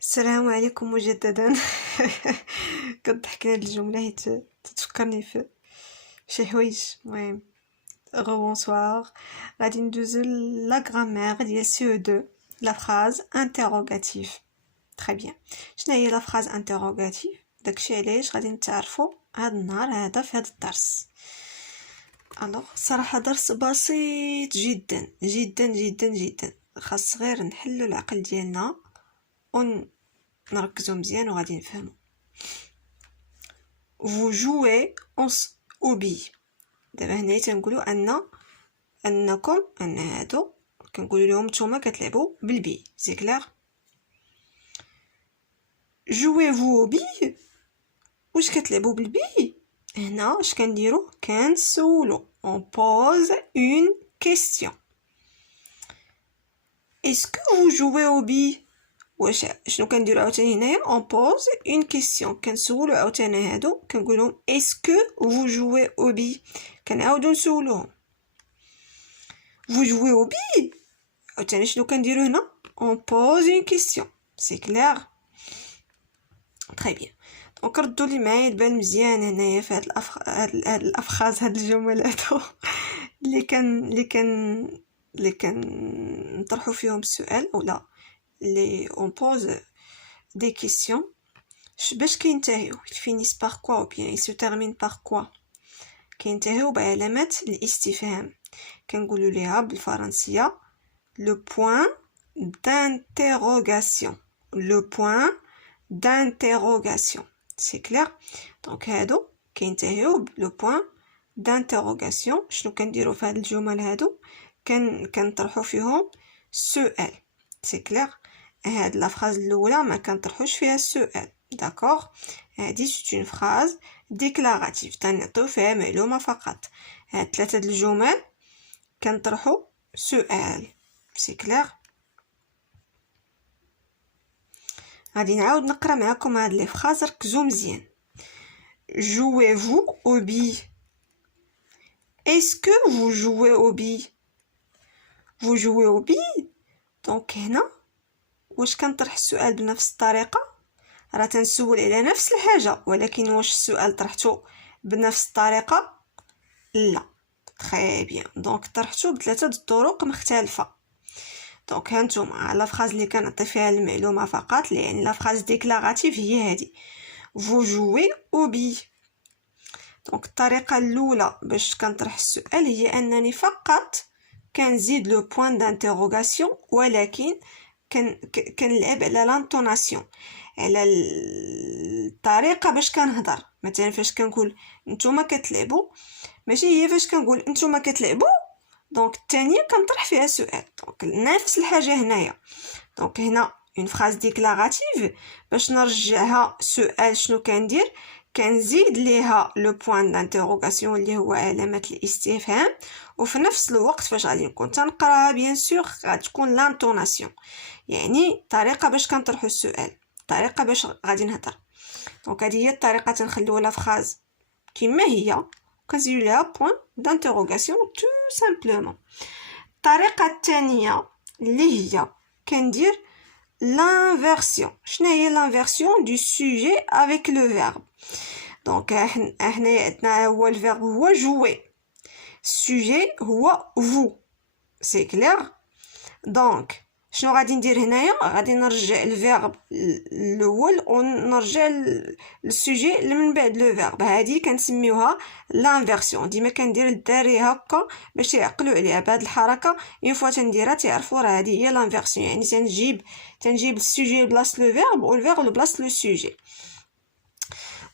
السلام عليكم مجددا. كنضحك هاد الجمله حيت تتفكرني في شي حوايج. المهم غو بونسوار. غادي ندوزو لا غرامير ديال سي او 2 لا فراز انتروغاتيف. تري بيان. شنو هي لا فراز انتروغاتيف؟ داكشي علاش غادي نتعرفوا هاد النهار هذا في هاد الدرس. الوغ صراحه درس بسيط جدا جدا جدا جدا، خاص غير نحلو العقل ديالنا نركزو مزيان وغادي نفهمو. vous jouez au billes. دابا هنايا تنقولوا انكم هادو كنقولوا لهم نتوما كتلعبوا بالبي. سي كلير. jouez-vous au billes؟ واش كتلعبوا بالبي؟ هنا اش كنديروا؟ كنسولو. on pose une question. est-ce que vous jouez au billes؟ واش شنو كنديروا عاوتاني هنايا؟ on pose une question. كنسولو عاوتاني هادو كنقولهم est-ce que vous jouez au billes؟ كنعاودو نسولوهم vous jouez au billes؟ عاوتاني شنو كنديروا هنا؟ on pose une question. c'est clair. très bien. دونك ردوا لي معايا تبان مزيان هنايا في هاد الافخاز هاد الجمل هادو اللي كان نطرحوا فيهم السؤال اولا les on pose des questions باش كينتهيو. ils finissent par quoi ou bien ils se terminent par quoi؟ كينتهيو بعلامة الاستفهام. كنقولوا ليها بالفرنسية le point d'interrogation. le point d'interrogation. c'est clair. donc هادو كينتهيو le point d'interrogation. شنو كنديروا في هاد الجمل هادو؟ كنطرحوا فيهم سؤال. c'est clair. هاد لا فراز الاولى ما كنطرحوش فيها السؤال. داكوغ. هادي سيت اون فراز ديكلاراتيف تنعطيو فيها معلومه فقط. هاد ثلاثه د الجمل كنطرحو سؤال. سي كلير. غادي نعاود نقرا معكم هاد لي فراز، ركزوا مزيان. jouez-vous au billes؟ est-ce que vous jouez au billes؟ vous jouez au billes؟ دونك هنا واش كنطرح السؤال بنفس الطريقه؟ راه تنسول على نفس الحاجه، ولكن واش السؤال طرحته بنفس الطريقه؟ لا. تري بيان. دونك طرحته بثلاثه د الطرق مختلفه. دونك هانتوما لا فراز اللي كنعطي فيها المعلومه فقط، لان لا فراز ديكلاراتيف هي هذه vous jouez au billes. دونك الطريقه الاولى باش كنطرح السؤال هي انني فقط كنزيد لو بوين دانتيروغاسيون، ولكن كنلعب على لانطوناسيون، على الطريقه باش كنهضر. مثلا فاش كنقول نتوما كتلعبوا، ماشي هي فاش كنقول نتوما كتلعبوا دونك الثانيه كنطرح فيها سؤال. دونك نفس الحاجه هنايا. دونك هنا اون فراز ديكلاراتيف باش نرجعها سؤال شنو كندير؟ كنزيد ليها لو بوين دانتيروغاسيون اللي هو علامه الاستفهام، وفي نفس الوقت فاش غادي نكون تنقراها بيان سور غتكون لانطوناسيون، يعني طريقه باش كنطرحوا السؤال، طريقه باش غادي نهضر. دونك هذه هي الطريقه تنخليو لا فراز كما هي كنزيدو ليها بوين دانتيروغاسيون تو سامبلومون. الطريقه الثانيه اللي هي كندير l'inversion. شنو هي l'inversion du sujet avec le verbe؟ دونك هنا عندنا هو الفيرب هو jouer، السوجي هو vous. سي كلير. دونك شنو غادي ندير هنايا؟ غادي نرجع الفيرب الاول ونرجع للسوجي من بعد لو فيرب. هذه كنسميوها لانفيرسيون. ديما كندير للدراري هكا باش يعقلوا عليها بهذه الحركه. اون فوا تنديرها تعرفوا راه هذه هي لانفيرسيون، يعني تنجيب السوجي بلاصه لو فيرب والفيرب بلاصه لو سوجي.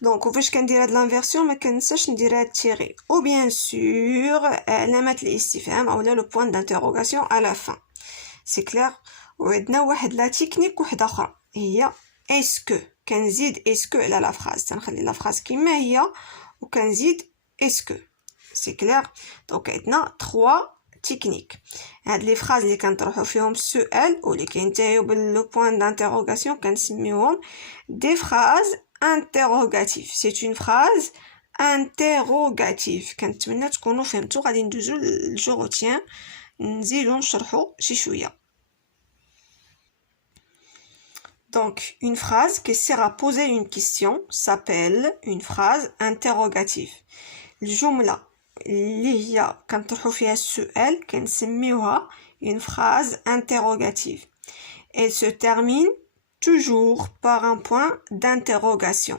دونك وفاش كندير هاد لانفيرسيون ما كنساش ندير هاد تيري او بيان سور علامه الاستفهام اولا لو بوين دانتيروغاسيون على فان. سي كلير. وعندنا واحد لا تكنيك وحده اخرى هي اسكو. كنزيد اسكو على لا فراز، تنخلي لا فراز كما هي وكنزيد اسكو. سي كلير. دونك عندنا 3 تكنيك. هاد لي فراز اللي كنطرحوا فيهم السؤال واللي كينتهيو باللو بوين دانتيروغاسيون كنسميوهم دي فراز interrogatif. c'est une phrase interrogative. كنتمنى تكونوا فهمتوا. غادي ندوزو للجوغوتيان نزيدو نشرحو شي شويه. Donc, une phrase qui sert à poser une question s'appelle une phrase interrogative. الجملة اللي هي كنطرحو فيها السؤال كنسميوها une phrase interrogative. Elle se termine toujours par un point d'interrogation.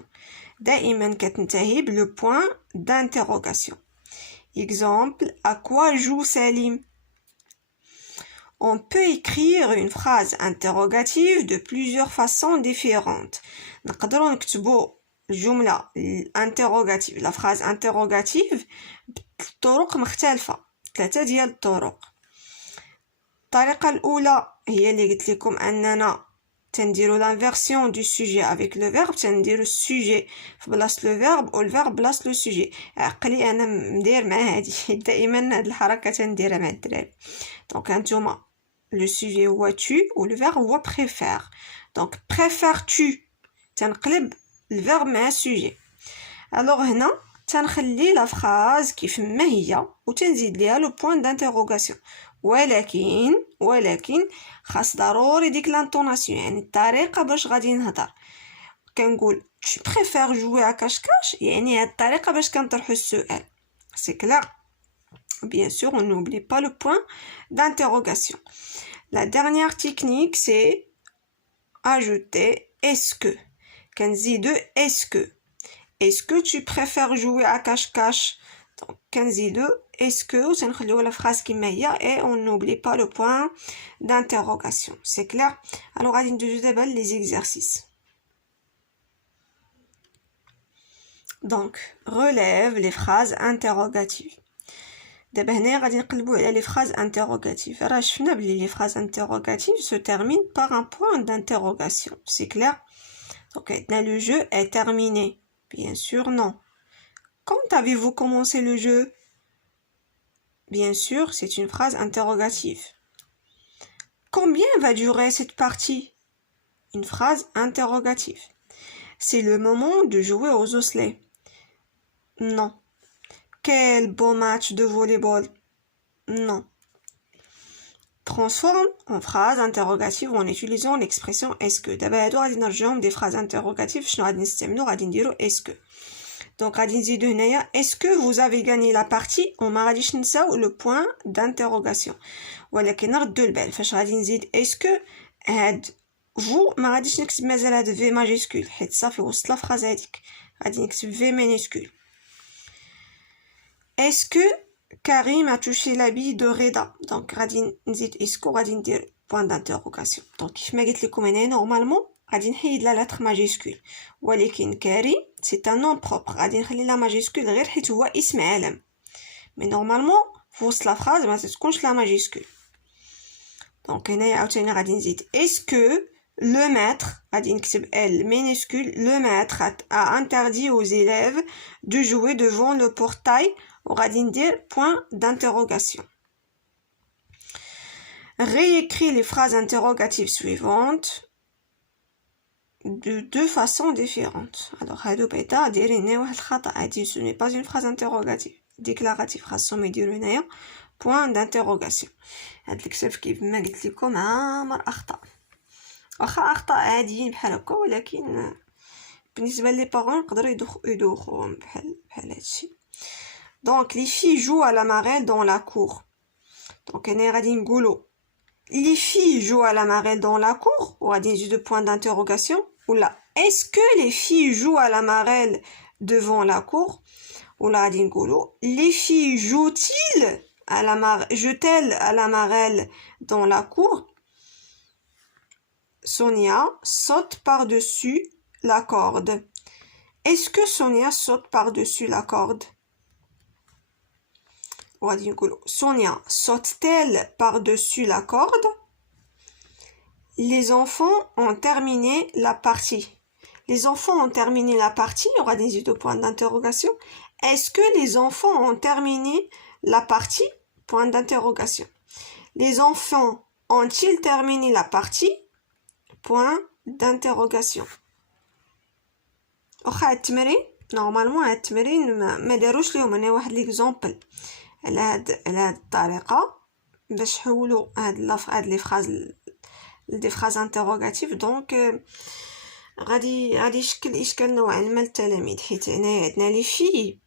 دائما كتنتهي le point d'interrogation. Exemple, à quoi joue Salim? On peut écrire une phrase interrogative de plusieurs façons différentes. نقدروا نكتبوا الجملة interrogative, la phrase interrogative بطرق مختلفة. 3 ديال الطرق. الطريقة الأولى هي اللي قلت لكم أننا تنديروا l'inversion du sujet avec le verbe, تنديروا السوجي في بلاصة le verbe و الverbe بلاصة le sujet. عقلي أنا مدير مع هذه دائما هاد الحركة تنديرها مع الدراري. دونك هانتوما le sujet هو tu و le verbe هو préfère. donc préfères-tu تنقلب الverbe مع السوجي. alors هنا تنخلي لا فراز كيف ما هي وتنزيد ليها لو بوين دانتيروغاسيون. ولكن خاص ضروري ديك لانطوناسيون، يعني الطريقه باش غادي نهضر. كنقول tu préfères jouer à cache-cache، يعني هاد الطريقه باش كنطرحو السؤال. سي كلير. bien sûr on n'oublie pas le point d'interrogation. la dernière technique c'est ajouter est-ce que. كنزيدو est-ce que tu préfères jouer à cache-cache. donc كنزيدو est-ce que وتنخليو la phrase كما هي et on n'oublie pas le point d'interrogation. c'est clair. alors غادي ندوزو دابا les exercices. donc relève les phrases interrogatives. دابا هنا غادي نقلبوا على les phrases interrogatives. راه شفنا بلي les phrases interrogatives se terminent par un point d'interrogation. c'est clair. donc le jeu est terminé. bien sûr non. quand avez-vous commencé le jeu? bien sûr, c'est une phrase interrogative. combien va durer cette partie? une phrase interrogative. c'est le moment de jouer aux osselets. non. quel beau match de volleyball. non. transforme en phrase interrogative en utilisant l'expression est-ce que. d'abord هادو غادي نرجعهم des phrases interrogatives. شنو غادي نستعملو؟ غادي نديرو est-ce que. donc غادي نزيدو هنايا est-ce que vous avez gagné la partie. وما غاديش نساو le point d'interrogation. ولكن ردوا البال فاش غادي نزيد est-ce que هاد vous ما غاديش نكتب مازال هاد في ماجيسكول حيت صافي وسط لا فراز هذيك. غادي نكتب في مينيسكول. est-ce que Karim a touché l'habit de Reda. donc غادي نزيد est-ce que غادي ندير point d'interrogation. donc كيف ما قلت لكم انا نورمالمون غادي نحيد لا لتر ماجيسكول. ولكن كريم سي ان نون بروبر غادي نخلي لا ماجيسكول غير حيت هو اسم علم. مي نورمالمون في وسط لا فراز ما تكونش لا ماجيسكول. دونك هنايا عاوتاني غادي نزيد est-ce que le maître غادي نكتب L minuscule. le maître a interdit aux élèves de jouer devant le portail. وغادي ندير point d'interrogation. réécris les phrases interrogatives suivantes de deux façons différentes. alors هادو بعدا دايرين هنا واحد الخطا. هادي ce n'est pas une phrase interrogative déclarative. خاصهم يديروا هنايا point d'interrogation. هاد الكتاب كيف ما قلت لكم عامر اخطاء. واخا اخطاء عاديين بحال هكا ولكن بالنسبه لي بارون يقدروا يدوخوهم بحال هادشي. donc les filles jouent à la marelle dans la cour. donc هنا غادي نقولوا les filles jouent à la marelle dans la cour وغادي نزيدو point d'interrogation. ولا est-ce que les filles jouent à la marelle devant la cour. ولا غادي نقولوا les filles jouent-ils à la jouent-elles à la marelle dans la cour. Sonia saute par-dessus la corde. est-ce que Sonia saute par-dessus la corde. وغادي نقولوا Sonia saute-t-elle par-dessus la corde. les enfants ont terminé la partie. les enfants ont terminé la partie. وغادي نزيدو point d'interrogation. est-ce que les enfants ont terminé la partie. point d'interrogation. les enfants ont-ils terminé la partie. point d'interrogation. واخا التمرين نورمالمون هاد التمرين ما داروش ليهم. انا واحد ليكزامبل على هاد الطريقه باش حولوا هاد لي فراز des phrases interrogatives. Donc غادي يشكل اشكال نوعا ما للتلاميذ، حيت هنايا عندنا لي في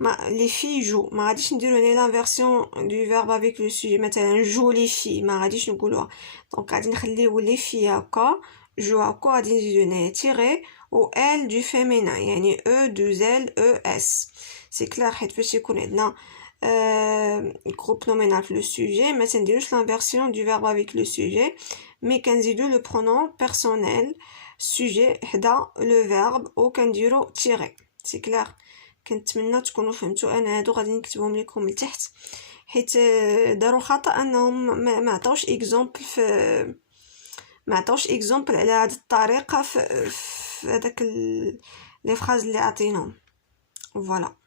les filles jouent. ما غاديش نديرو هنا l'inversion du verbe avec le sujet. مثلا جو les filles ما غاديش نقولوها. دونك غادي نخليو les filles هكا، جو هكا، غادي نزيدو هنايا تيري و ال du féminin، يعني e du zel e s. سي كلار، حيت باش يكون عندنا groupe nominal في le sujet ما تنديروش l'inversion du verbe avec le sujet، مي كنزيدو le pronom personnel sujet حدا le verbe و كنديرو تيري. سي كلار. كنتمنى تكونوا فهمتوا. انا هادو غادي نكتبهم لكم لتحت، حيت داروا خطا انهم ما عطاوش اكزامبل ما عطاوش اكزامبل على هذه الطريقه في هذاك لي فراز اللي عطيناهم. فوالا.